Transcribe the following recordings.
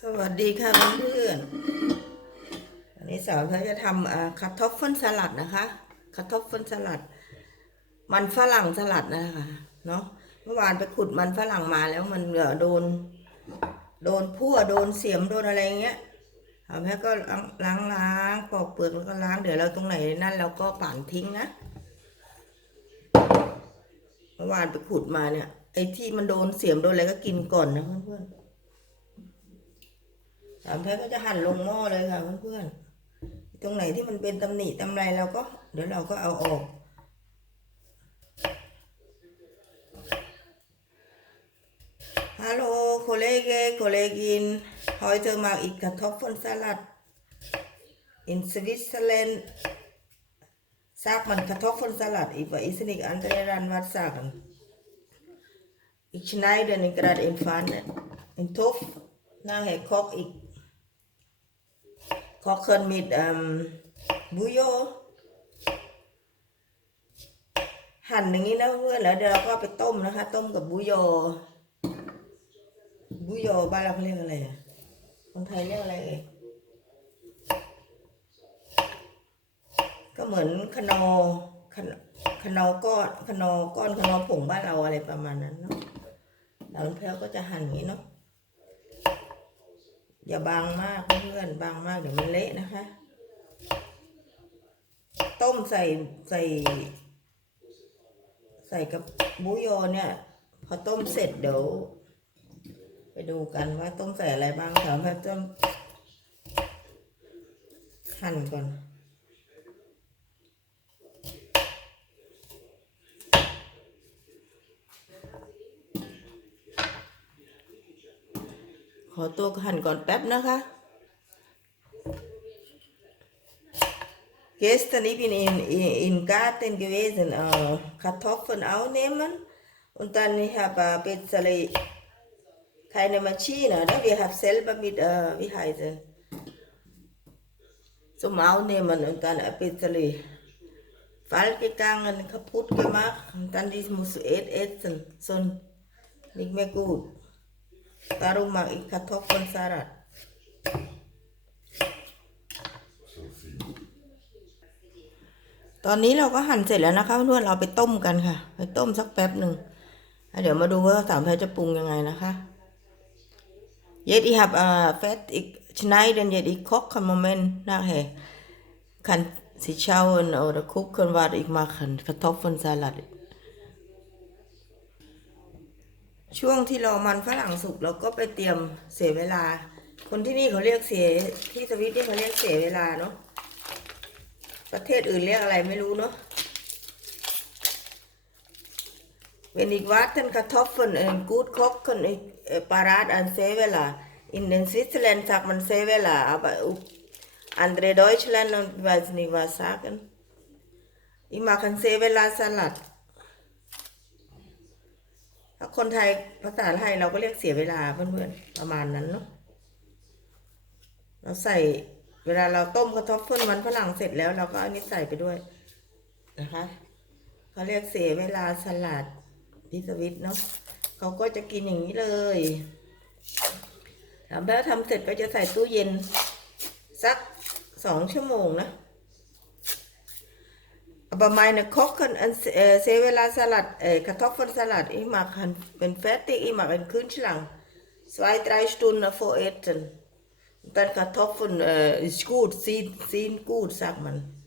สวัสดีค่ะเพื่อนๆวันนี้สาวเขาจะทำอ่าคัตทอฟเฟิลสลัดนะคะคัตทอฟเฟิลสลัด มันฝรั่งสลัดนะคะเนาะเมื่อวานไปขุดมันฝรั่งมาแล้วมันเอ่อโดน โดนพั่วโดนเสียมโดนอะไรเงี้ยทำให้ก็ล้างล้างล้างปอกเปลือกแล้วก็ล้างเดี๋ยวเราตรงไหนนั่นเราก็ปั่นทิ้งนะเมื่อวานไปขุดมาเนี่ยไอ้ที่มันโดนเสียมโดนอะไรก็กินก่อนนะเพื่อนๆ สามแพ้ก็จะหั่นลงหม้อเลยค่ะเพื่อนๆตรงไหนที่มันเป็นตำหนิตำไรเราก็ เดี๋ยวเราก็เอาออกฮัลโหลโคเลเกโคเลกินหอยเจอมาอีกกับท็อปฟอนสลัดอินสวิ Switzerland ซากมันกระทบคนสลัดอีกว่าอิสนิกอันเตรันวัดซากันอีกชนายเดนิกระดอินฟันอินทุฟนางหกคอกอีก Kochen mit ähm, Bouillon. หั่นอย่างนี้นะเพื่อนแล้วเดี๋ยวเราก็ไปต้มนะคะ ต้มกับบุโยบุโยบ้านเราเขาเรียกอะไรอะคนไทยเรียกอะไรเอ่ยก็เหมือนขนอขนขนอก้อนขนอก้อนขนอผงบ้านเราอะไรประมาณนั้นเนาะแล้วแพลวก็จะหั่นอย่างนี้เนาะ อย่าบางมากเพื่อนบางมากเดี๋ยวมันเละนะคะ ต้มใส่ใส่ ใส่กับบุโยเนี่ย พอต้มเสร็จเดี๋ยว ไปดูกันว่าต้มใส่อะไรบ้างแถวแม่ต้มหั่นก่อน ขอตัวหั่นก่อนแป๊บนะคะ Gestern ich bin in, in, in Garten gewesen, äh, Kartoffeln aufnehmen und dann ich habe ein bisschen keine Maschine, oder? Wir haben selber mit, äh, wie heißt es, zum Aufnehmen und dann ein bisschen Fall gegangen, kaputt gemacht und dann das muss ich essen, sonst nicht mehr gut. Darum mache ich Kartoffelsalat. Sophie. ตอนนี้เราก็หั่นเสร็จแล้วนะคะเพื่อนๆเราไปต้มกันค่ะ ไปต้มสักแป๊บหนึ่งแล้วเดี๋ยวมาดูว่าสามแพรจะปรุงยังไงนะคะ Jetzt ich habe äh, Fett ich schneiden jetzt ich koche einen Moment nachher kann Sie schauen oder gucken was ich mache Kartoffelsalat ช่วงที่รอมันฝรั่งสุกเราก็ไปเตรียมเสียเวลา คนที่นี่เขาเรียกเสียที่สวิตนี่เขาเรียกเสียเวลาเนาะประเทศอื่นเรียกอะไรไม่รู้เนาะ Wenn ich warten Kartoffeln äh, gut kochen, ich äh, parat an Sevela. In den Switzerland sagt man Sevela, aber up- andere Deutschland und ich weiß nicht was sagen. Ich mache einen Sevela Salat. ถ้า คนไทยภาษาไทยเราก็เรียกเสียเวลาเพื่อนๆประมาณนั้นเนาะเราใส่เวลาเราต้มกระทบเฟิลมันฝรั่งเสร็จแล้วเราก็อันนี้ใส่ไปด้วยนะคะเขาเรียกเสียเวลาสลัดพิสวิตเนาะเขาก็จะกินอย่างนี้เลยทำแล้วทำเสร็จก็จะใส่ตู้เย็นสักสองชั่วโมงนะ Aber meine Kochen äh, Sevela-Salat, äh, Kartoffelsalat, ich mache wenn fertig, ich mache einen Kühlschrank. Zwei, drei Stunden vor Essen. Und dann Kartoffeln äh, ist gut, sieht, sieht gut, sagt man. ๆ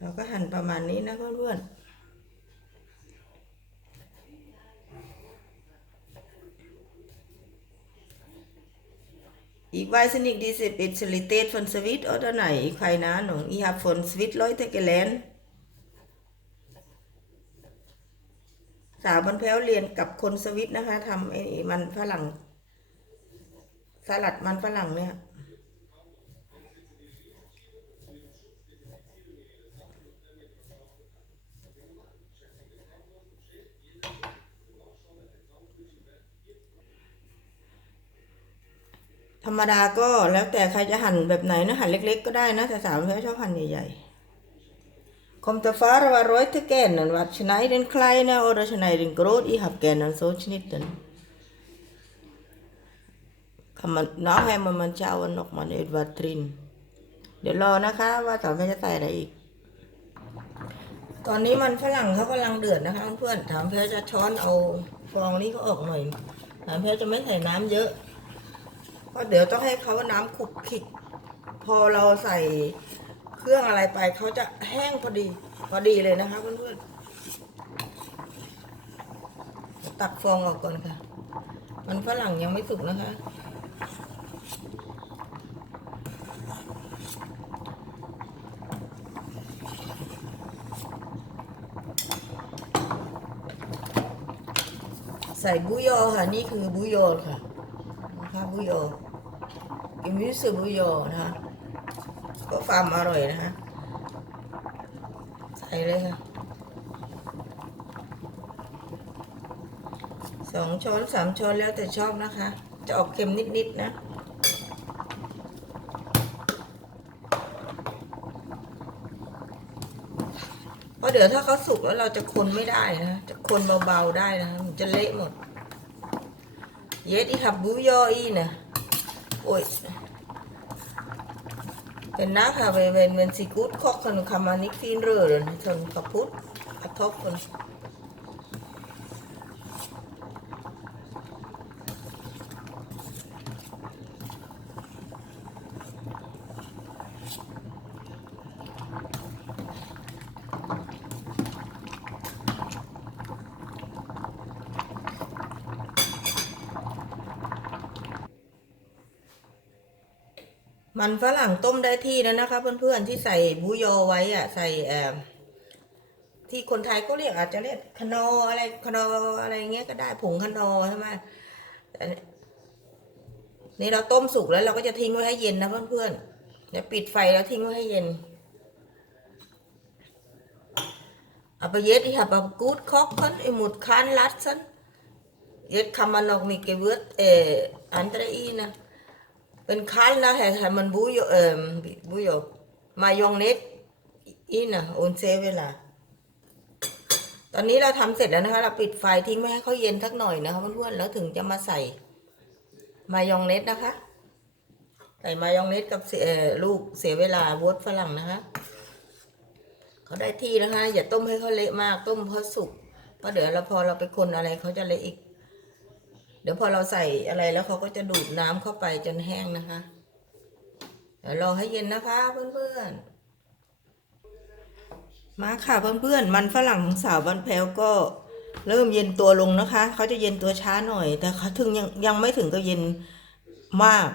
เราก็หั่นประมาณนี้นะเพื่อนๆ Ich weiß nicht, diese Spezialität von Sweet oder nein, ich keine Ahnung. Ich habe von Sweet Leute gelernt. สาวบันแพ้วเรียนกับคนสวิตนะคะทำไอ้มันฝรั่ง สลัดมันฝรั่งเนี่ย ธรรมดาก็แล้วแต่ใครจะหั่นแบบไหนนะหั่นเล็ก ๆ ก็ได้นะแต่สามแพ้ชอบหั่นใหญ่ๆ Komt de vader waar rood te kennen, wat snijden kleine oder snijden groot, ik heb kennen zo snitten. Kan man, nou hebben we het jouwen nog maar even wat erin. เดี๋ยวรอนะคะ ว่าสาวแม่จะใส่อะไรอีก ตอนนี้มันฝรั่งเขากำลังเดือดนะคะเพื่อนถามแพรจะช้อนเอาฟองนี้เขาออกหน่อยถามแพรจะไม่ใส่น้ำเยอะ เพราะเดี๋ยวต้องให้เขาน้ำขุกขิก พอเราใส่เครื่องอะไรไปเขาจะแห้งพอดี พอดีเลยนะคะเพื่อนๆตักฟองออกก่อนค่ะ มันฝรั่งยังไม่สุกนะคะใส่บุยอค่ะ นี่คือบุยอค่ะ คะบุยอกิมมิสึบุยอนะคะก็ความอร่อยนะคะใส่เลยค่ะสองช้อนสามช้อนแล้วแต่ชอบนะคะ จะออกเค็มนิดๆนะเพราะเดี๋ยวถ้าเขาสุกแล้วเราจะคนไม่ได้นะ จะคนเบาๆได้นะ มันจะเละหมด เย็ดอีหับบุยออีนะโอ้ยเป็นนักค่ะเป็นเป็นเป็นสิกุดคอกคนคำมานิกฟินเรอเลยชนกับพุทธกระทบคน มันฝรั่งต้มได้ที่แล้วนะคะ เพื่อนๆที่ใส่บุยอไว้อะใส่เอ่อที่คนไทยก็เรียกอาจจะเรียกคนออะไรคนออะไรเงี้ยก็ได้ผงคนอใช่ไหมแต่นี่เราต้มสุกแล้วเราก็จะทิ้งไว้ให้เย็นนะเพื่อนๆเดี๋ยวปิดไฟแล้วทิ้งไว้ให้เย็น Aber jetzt, ich habe auch gut kochen, ich muss kann lassen. Jetzt kann man noch mit Gewürz, äh, andere rein. เป็นคั้นนะแห่มันบุยเอ่อบุยมายนส อีนะโอนเซเวลาตอนนี้เราทำเสร็จแล้วนะคะ เราปิดไฟทิ้งไว้ให้เขาเย็นสักหน่อยนะคะเพื่อนๆ แล้วถึงจะมาใส่ มายองเนสนะคะ ใส่มายองเนสกับเอ่อลูกเสียเวลาบดฝรั่งนะคะ เขาได้ที่นะคะ อย่าต้มให้เขาเละมาก ต้มเพราะสุกเพราะเดี๋ยวเราพอเราไปคนอะไรเขาจะเละอีก เดี๋ยวพอเราใส่อะไรแล้วเขาก็จะดูดน้ำเข้าไปจนแห้งนะคะ เดี๋ยวรอให้เย็นนะคะเพื่อนๆ มาค่ะเพื่อนๆ มันฝรั่งของสาวบันแพลวก็เริ่มเย็นตัวลงนะคะ เขาจะเย็นตัวช้าหน่อย แต่เขาถึงยังยังไม่ถึงกับเย็นมาก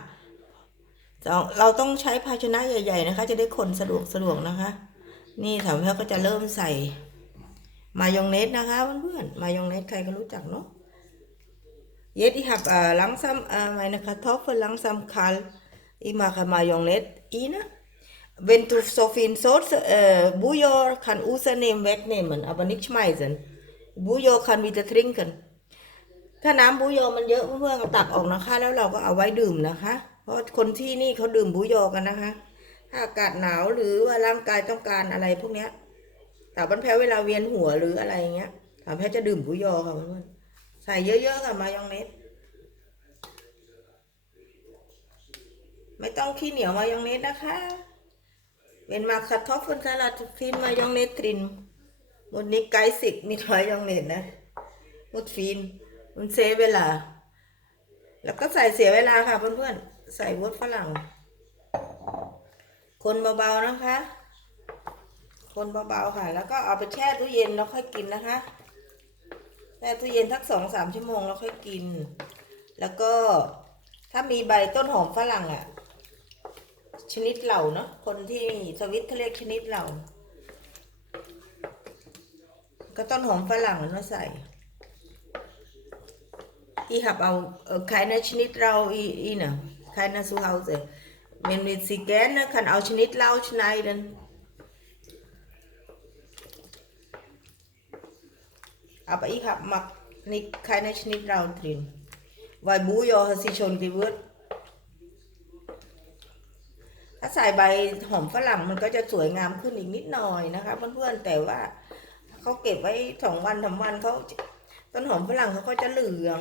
เราต้องใช้ภาชนะใหญ่ ๆ นะคะ จะได้คนสะดวกสะดวกนะคะ นี่สาวแพลวก็จะเริ่มใส่ มายองเนสนะคะเพื่อนๆ มายองเนสใครก็รู้จักเนาะ Jetzt ich habe äh, langsam äh, meine Kartoffel langsam kalt. Ich mache Mayonnaise rein. Wenn du so viel Soße, äh, Bouillon kann rausnehmen, wegnehmen, aber nicht schmeißen. Bouillon kann wieder trinken. ถ้าน้ำบุยอมันเยอะเพื่อนๆตักออกนะคะ แล้วเราก็เอาไว้ดื่มนะคะ เพราะคนที่นี่เขาดื่มบุยอกันนะคะ ถ้าอากาศหนาวหรือว่าร่างกายต้องการอะไรพวกเนี้ยแต่บันแพ้เวลาเวียนหัวหรืออะไรเงี้ยสาวแพ้จะดื่มบุยอค่ะเพื่อนๆ ใส่เยอะๆค่ะมายองเนสไม่ต้องขี้เหนียวมายองเนสนะคะเป็นมาคัตทอฟเฟิลสลัดฟินมายองเนสตรินหมดนี้ไกสิกมีมายองเนสนะหมดฟินมันเซเวลา แล้วก็ใส่เสียเวลาค่ะเพื่อนๆ ใส่วดฝรั่ง คนเบาๆนะคะ คนเบาๆค่ะ แล้วก็เอาไปแช่ตู้เย็นแล้วค่อยกินนะคะ แช่ตู้เย็นทักสองสามชั่วโมงแล้วค่อยกิน แล้วก็ถ้ามีใบต้นหอมฝรั่งอะ ชนิดเหล่าเนาะคนที่สวิตเขาเรียกชนิดเหล่า ก็ต้นหอมฝรั่งมาใส่ Ich habe auch äh, keine Schnittrau inne, keine zu Hause. Wenn man sie gerne, kann auch Schnittlauch schneiden. Aber ich habe mag nicht keine Schnittrau drin, weil Bujo hat sie schon gewürzt. ถ้าใส่ใบหอมฝรั่งมันก็จะสวยงามขึ้นอีกนิดหน่อยนะคะเพื่อนๆแต่ว่าเขาเก็บไว้สองวันสามวันเขาต้นหอมฝรั่งเขาก็จะเหลือง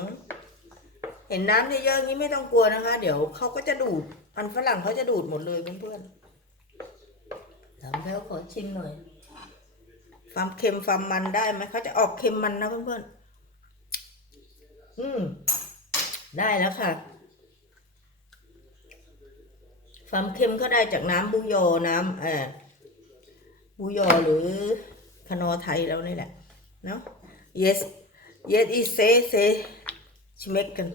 เห็นน้ำเยอะๆงนี้ไม่ต้องกลัวนะคะ เดี๋ยวเขาก็จะดูดมันฝรั่งเขาจะดูดหมดเลยเพื่อนๆแล้วขอชิมหน่อย ความเค็มความมันได้ไหมเขาจะออกเค็มมันนะเพื่อนๆ อืม ได้แล้วค่ะ ความเค็มเขาได้จากน้ำบุยอน้ำเอ่อบุยอหรือคนอไทยแล้วนี่แหละ เนาะ yes yes is say say schmecken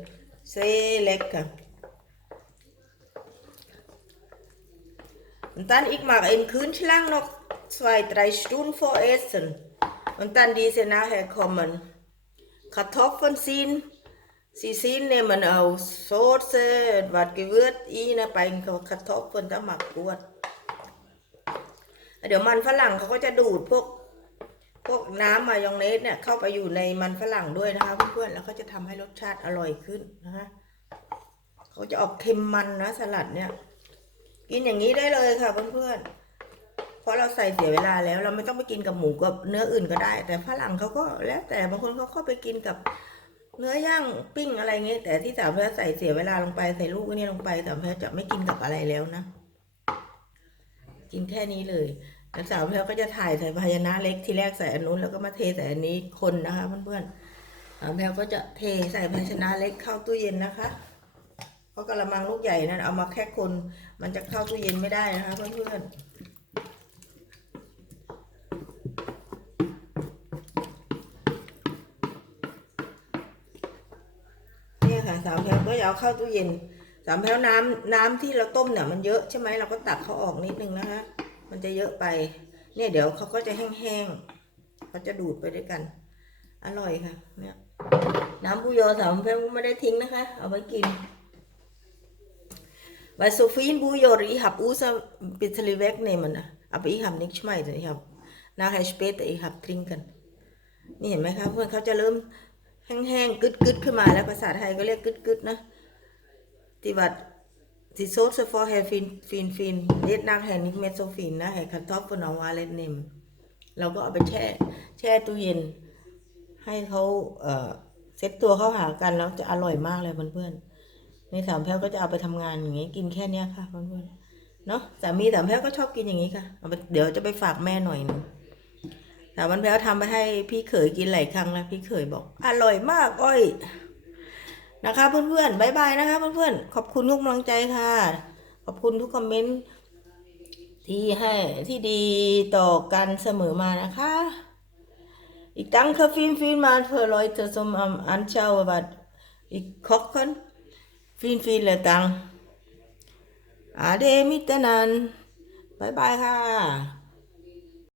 say lecker und dann ich mache im Kühlschrank noch zwei drei Stunden vor Essen und dann diese nachher kommen Kartoffeln sind Sie sind nehmen auch Soße, und was Gewürz rein, bei Kartoffeln, da macht gut. เดี๋ยวมันฝรั่งเขาก็จะดูดพวกพวกน้ำมายองเนสเนี่ยเข้าไปอยู่ในมันฝรั่งด้วยนะคะเพื่อนๆแล้วก็จะทำให้รสชาติอร่อยขึ้นนะคะเขาจะออกเค็มมันนะสลัดเนี่ย กินอย่างนี้ได้เลยค่ะเพื่อนๆ เพราะเราใส่เสียเวลาแล้ว เราไม่ต้องไปกินกับหมูกับเนื้ออื่นก็ได้ แต่ฝรั่งเขาก็แล้วแต่บางคนเขาเข้าไปกินกับเนื้อย่างปิ้งอะไรเงี้ยแต่ที่สามแพรใส่เสียเวลาลงไปใส่ลูกนี่ลงไปสามแพรจะไม่กินกับอะไรแล้วนะ กินแค่นี้เลยแล้วสาวแพรก็จะถ่ายใส่ภาชนะเล็กที่แรกใส่อันนู้นแล้วก็มาเทใส่อันนี้คนนะคะเพื่อนๆสาวแพรก็จะเทใส่ภาชนะเล็กเข้าตู้เย็นนะคะเพราะกระมังลูกใหญ่นั้นเอามาแค่คนมันจะเข้าตู้เย็นไม่ได้นะคะเพื่อนๆ ค่ะสามแพ้วก็จะเอาเข้าตู้เย็นสามแพ้วน้ำน้ำที่เราต้มเนี่ยมันเยอะใช่ไหมเราก็ตักเขาออกนิดนึงนะคะ มันจะเยอะไป เนี่ยเดี๋ยวเขาก็จะแห้งๆเขาจะดูดไปด้วยกัน อร่อยค่ะ เนี่ย น้ำบุยอสามแพ้วไม่ได้ทิ้งนะคะ เอาไว้กิน Weil so viel Bujor, ich habe außer ein bisschen wegnehmen, aber ich habe nicht schmeißen, ich habe nachher später, ich habe trinken. นี่เห็นไหมคะเพื่อนเขาจะเริ่ม แห้งๆกึดๆขึ้นมาแล้วภาษาไทยก็เรียกกึดๆนะที่วัดทีโซสฟอร์แฮฟินฟินฟินเลียดนักแห่นิเมโซฟินนะแห่คันทอปฟนอวาเลนเนมเราก็เอาไปแช่แช่ตู้เย็น ให้เขาเอ่อเซ็ตตัวเข้าหากันแล้วจะอร่อยมากเลยเพื่อนๆในสามแพ้วก็จะเอาไปทำงานอย่างงี้กินแค่เนี้ยค่ะเพื่อนๆเนาะสามีสามแพ้วก็ชอบกินอย่างนี้ค่ะเอาไปเดี๋ยวจะไปฝากแม่หน่อยนึง แต่วันแพ้วทำไปให้พี่เขยกินหลายครั้งแล้วพี่เขยบอก อร่อยมากอ้อยนะคะเพื่อนๆบายบายนะคะเพื่อนๆขอบคุณทุกกำลังใจค่ะ ขอบคุณทุกคอมเมนต์ที่ให้ที่ดีต่อกันเสมอมานะคะ Ich danke vielen, vielen Mal für Leute zum ähm, Anschauen, was ich kochen. Vielen, vielen Dank. Ade miteinander. Bye bye ค่ะ